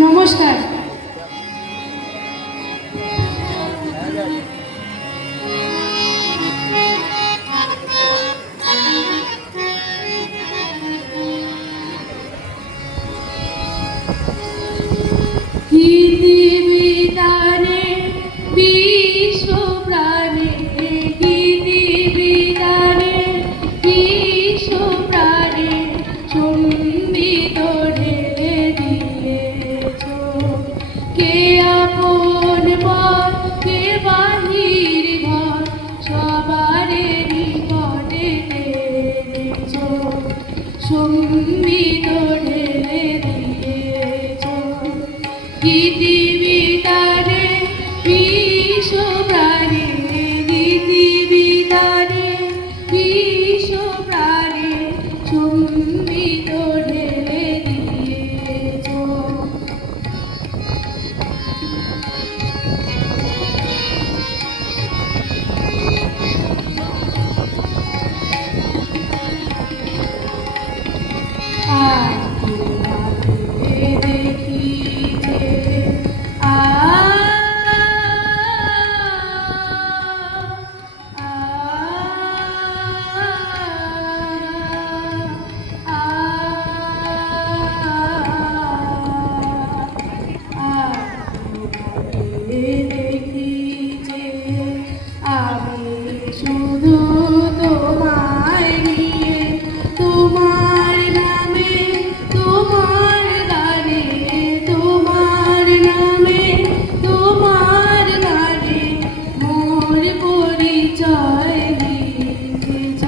নমস্কার। গীতিবিতানে বিশ্বপ্রাণে, গীতিবিতানে বিশ্বপ্রাণে সম্বিত ঢেলে দিয়েছ। কে আপন পর, কে বাহির ঘর, সবারে নিকটে টেনেছ। সম্বিত ঢেলে দিয়েছ। গীতিবিতানে বিশ্বপ্রাণে, গীতিবিতানে বিশ্বপ্রাণে সম্বিত ঢেলে দিয়েছ। দেখি যে দেখি যে আমি শুধু তোমায় নিয়ে, তোমার নামে, তোমার গানে, তোমার নামে, তোমার গানে মোর পরিচয় লিখেছ।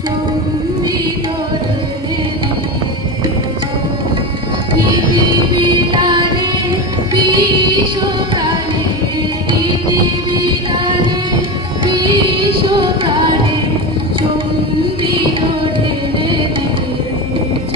সম্বিত ঢেলে দিয়েছ। গীতিবিতানে বিশ্বপ্রাণে, গীতিবিতানে বিশ্বপ্রাণে সম্বিত ঢেলে দিয়েছ।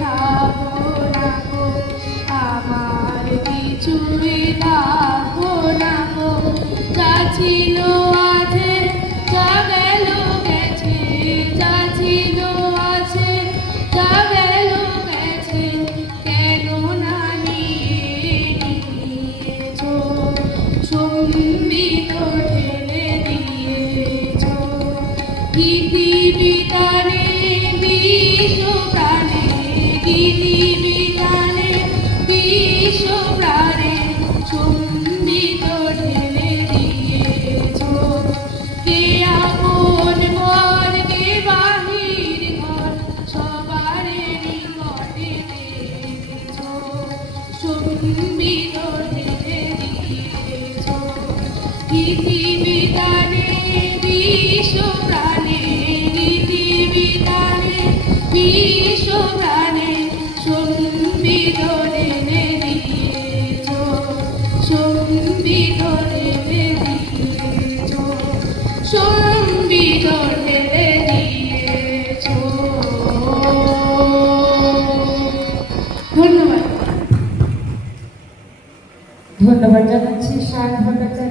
থাকো থাকো আমার কিছুই থাকো না গো। যা ছিল আছে, যা গেল গেছে, যা ছিল আছে, যা গেল গেছে, কেন না নিয়ে নিয়েছ। সম্বিত ঢেলে দিয়েছ। গীতিবিতানে বিশ্বপ্রাণে, গীতিবিতানে বিশ্বপ্রাণে সম্বিত ঢেলে দিয়েছ। কে আপন ঘর, কে বাহির ঘর, সবারে নিকটে টেনেছ। সম্বিত ঢেলে দিয়েছ। গীতিবিতানে বিশ্বপ্রাণে, গীতিবিতানে বিশ্বপ্রাণে সম্বিত ঢেলে দিয়েছ। সম্বিত ঢেলে দিয়েছ। সম্বিত ঢেলে দিয়েছ। ধন্যবাদ। ধন্যবাদ জানাচ্ছি শান ভট্টাচার্য।